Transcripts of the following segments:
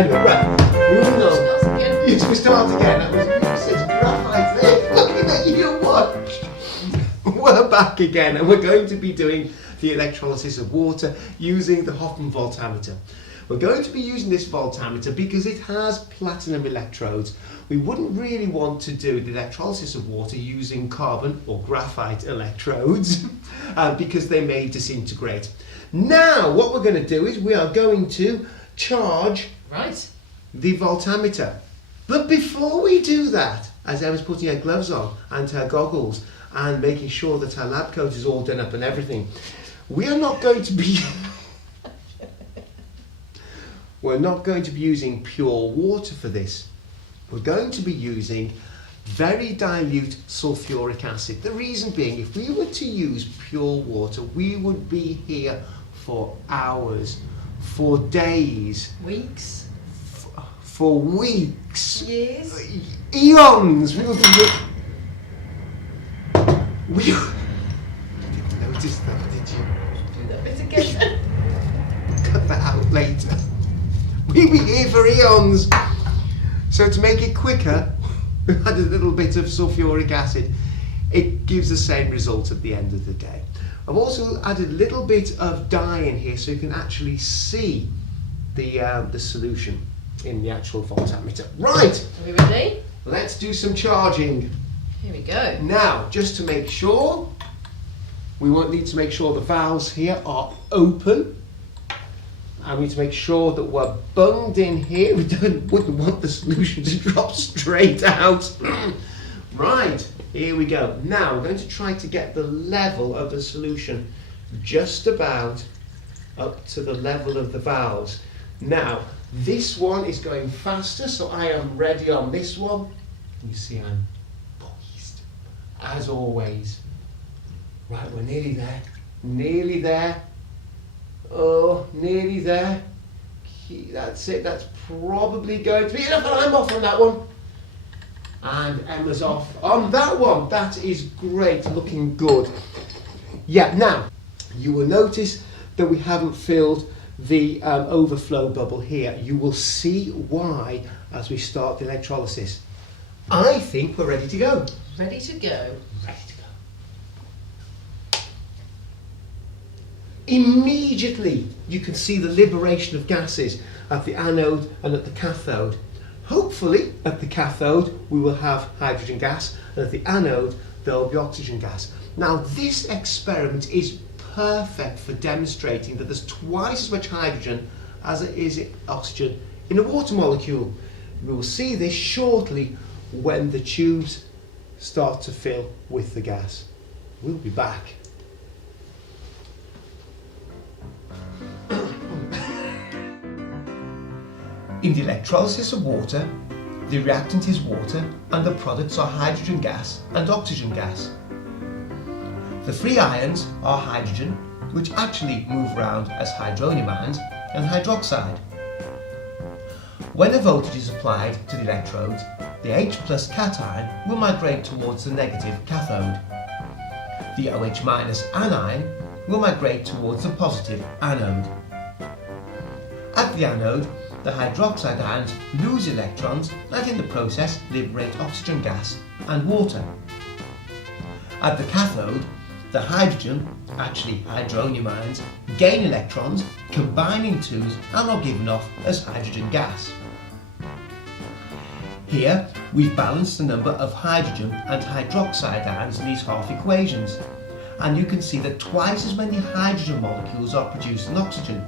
Anyway, right, moving on. Yes, we start again. That was graphite there. Looking at you, what? We're back again, and we're going to be doing the electrolysis of water using the Hoffman voltammeter. We're going to be using this voltammeter because it has platinum electrodes. We wouldn't really want to do the electrolysis of water using carbon or graphite electrodes because they may disintegrate. Now, what we're going to do is we are going to charge the voltammeter. But before we do that, as Emma's putting her gloves on and her goggles and making sure that her lab coat is all done up and everything, we are not going to be we're not going to be using pure water for this. We're going to be using very dilute sulfuric acid. The reason being, if we were to use pure water, we would be here for hours, for days, weeks, for weeks, years, eons. We would be here. We didn't notice that, did you? Do that bit again. Cut that out later. We'd be here for eons. So to make it quicker, we add a little bit of sulfuric acid. It gives the same result at the end of the day. I've also added a little bit of dye in here so you can actually see the solution in the actual voltammeter. Right! Are we ready? Let's do some charging. Here we go. Now, just to make sure, we won't need to make sure the valves here are open. And we need to make sure that we're bunged in here. We wouldn't want the solution to drop straight out. Right, here we go. Now we're going to try to get the level of the solution just about up to the level of the valves. Now, this one is going faster, so I am ready on this one. You see I'm poised, as always. Right, we're nearly there. Nearly there. Oh, nearly there. That's it. That's probably going to be enough. And I'm off on that one. And Emma's off on that one. That is great. Looking good. Yeah, now, you will notice that we haven't filled the overflow bubble here. You will see why as we start the electrolysis. I think we're ready to go. Ready to go. Ready to go. Immediately you can see the liberation of gases at the anode and at the cathode. Hopefully at the cathode we will have hydrogen gas, and at the anode there will be oxygen gas. Now this experiment is perfect for demonstrating that there's twice as much hydrogen as it is oxygen in a water molecule. We will see this shortly when the tubes start to fill with the gas. We'll be back. In the electrolysis of water, the reactant is water and the products are hydrogen gas and oxygen gas. The free ions are hydrogen, which actually move around as hydronium ions, and hydroxide. When a voltage is applied to the electrodes, the H plus cation will migrate towards the negative cathode. The OH minus anion will migrate towards the positive anode. At the anode, the hydroxide ions lose electrons and in the process liberate oxygen gas and water. At the cathode, the hydrogen, actually hydronium ions, gain electrons, combine in twos and are given off as hydrogen gas. Here we've balanced the number of hydrogen and hydroxide ions in these half equations, and you can see that twice as many hydrogen molecules are produced than oxygen.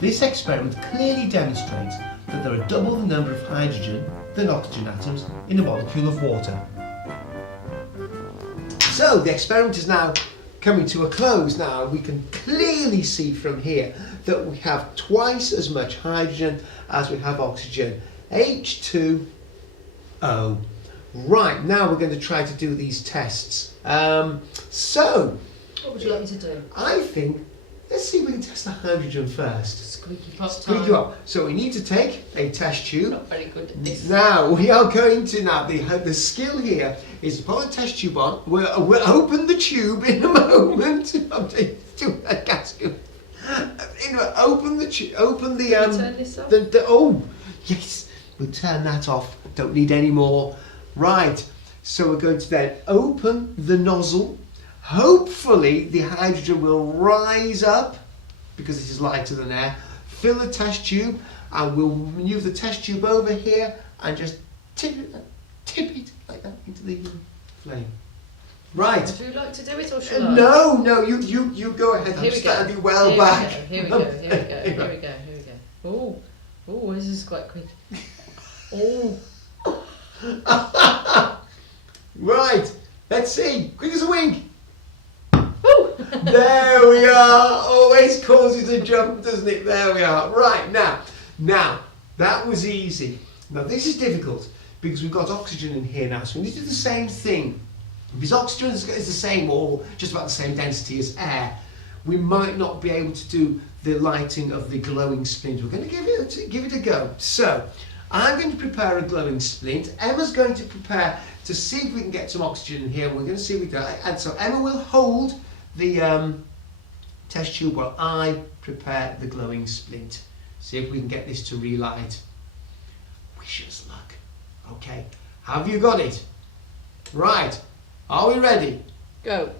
This experiment clearly demonstrates that there are double the number of hydrogen than oxygen atoms in a molecule of water. So the experiment is now coming to a close now. We can clearly see from here that we have twice as much hydrogen as we have oxygen. H2O. Right, now we're going to try to do these tests. So, What would you like me to do? I think, let's see if we can test the hydrogen first. Squeaky pop Squeak time. you up. So we need to take a test tube. Not very good at this. Now we are going to the skill here is to put a test tube on. We'll open the tube in a moment. I'm doing a gas tube. Open the tube. Open the turn this off? oh yes, we'll turn that off. Don't need any more. Right. So we're going to then open the nozzle. Hopefully the hydrogen will rise up because it is lighter than air. Fill the test tube, and we'll maneuver the test tube over here and just tip it like that into the flame. Right. Would you like to do it or should I? No, you go ahead. I'm Here we go. standing well Here back. Here we go. Oh, this is quite quick. Oh. Right. Let's see. Quick as a wink. Ooh. There we are. Always causes a jump, doesn't it? There we are. Right, now, that was easy. Now, this is difficult because we've got oxygen in here now. So we need to do the same thing. Because oxygen is the same, or just about the same density as air, we might not be able to do the lighting of the glowing splint. We're going to give it a go. So, I'm going to prepare a glowing splint. Emma's going to prepare to see if we can get some oxygen in here. We're going to see if we do. And so Emma will hold the test tube while I prepare the glowing splint. See if we can get this to relight. Wish us luck. Okay, have you got it? Right, are we ready? Go.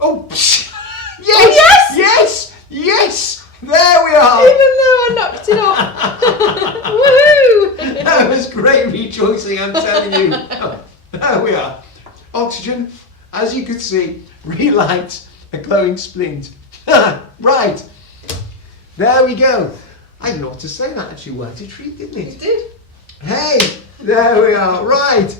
Oh, yes! There we are! Even though I knocked it off. Woohoo! That was great rejoicing, I'm telling you. There we are. Oxygen, as you can see, relights a glowing splint. Right, there we go. I don't know what to say, that actually worked a treat, didn't it? It did. Hey, there we are. Right,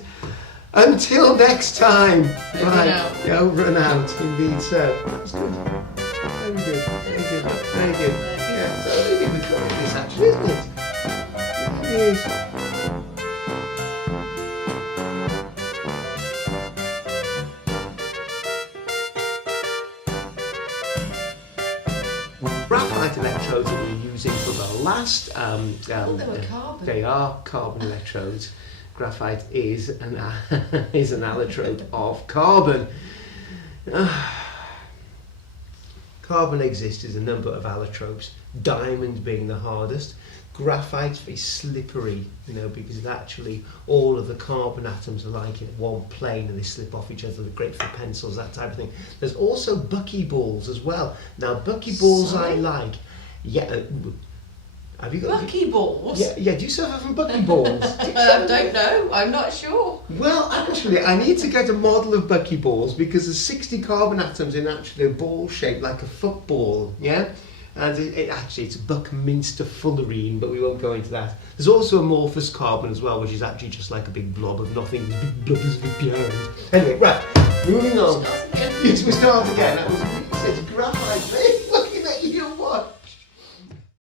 until next time. Over Right, and out. yeah, over and out, indeed so. That was good. Very good, very good, very good. Yeah, so I think we've got this actually, isn't it? It is. Graphite electrodes that we're using for the last they were carbon. they are carbon electrodes. Graphite is an allotrope of carbon. Carbon exists as a number of allotropes, diamond being the hardest. Graphite's very slippery, because it actually all of the carbon atoms are like in one plane and they slip off each other. They're great for pencils, that type of thing. There's also buckyballs as well. Now, buckyballs I like. Yeah. Have you got Buckyballs? Yeah. Do you suffer from buckyballs? I don't know. I'm not sure. Well, actually, I need to get a model of buckyballs because there's 60 carbon atoms in actually a ball shaped like a football, yeah? And it's Buckminster fullerene, but we won't go into that. There's also amorphous carbon as well, which is actually just like a big blob of nothing, big blobbers behind. Anyway, right, moving on. Start again. Yes, we start again. That was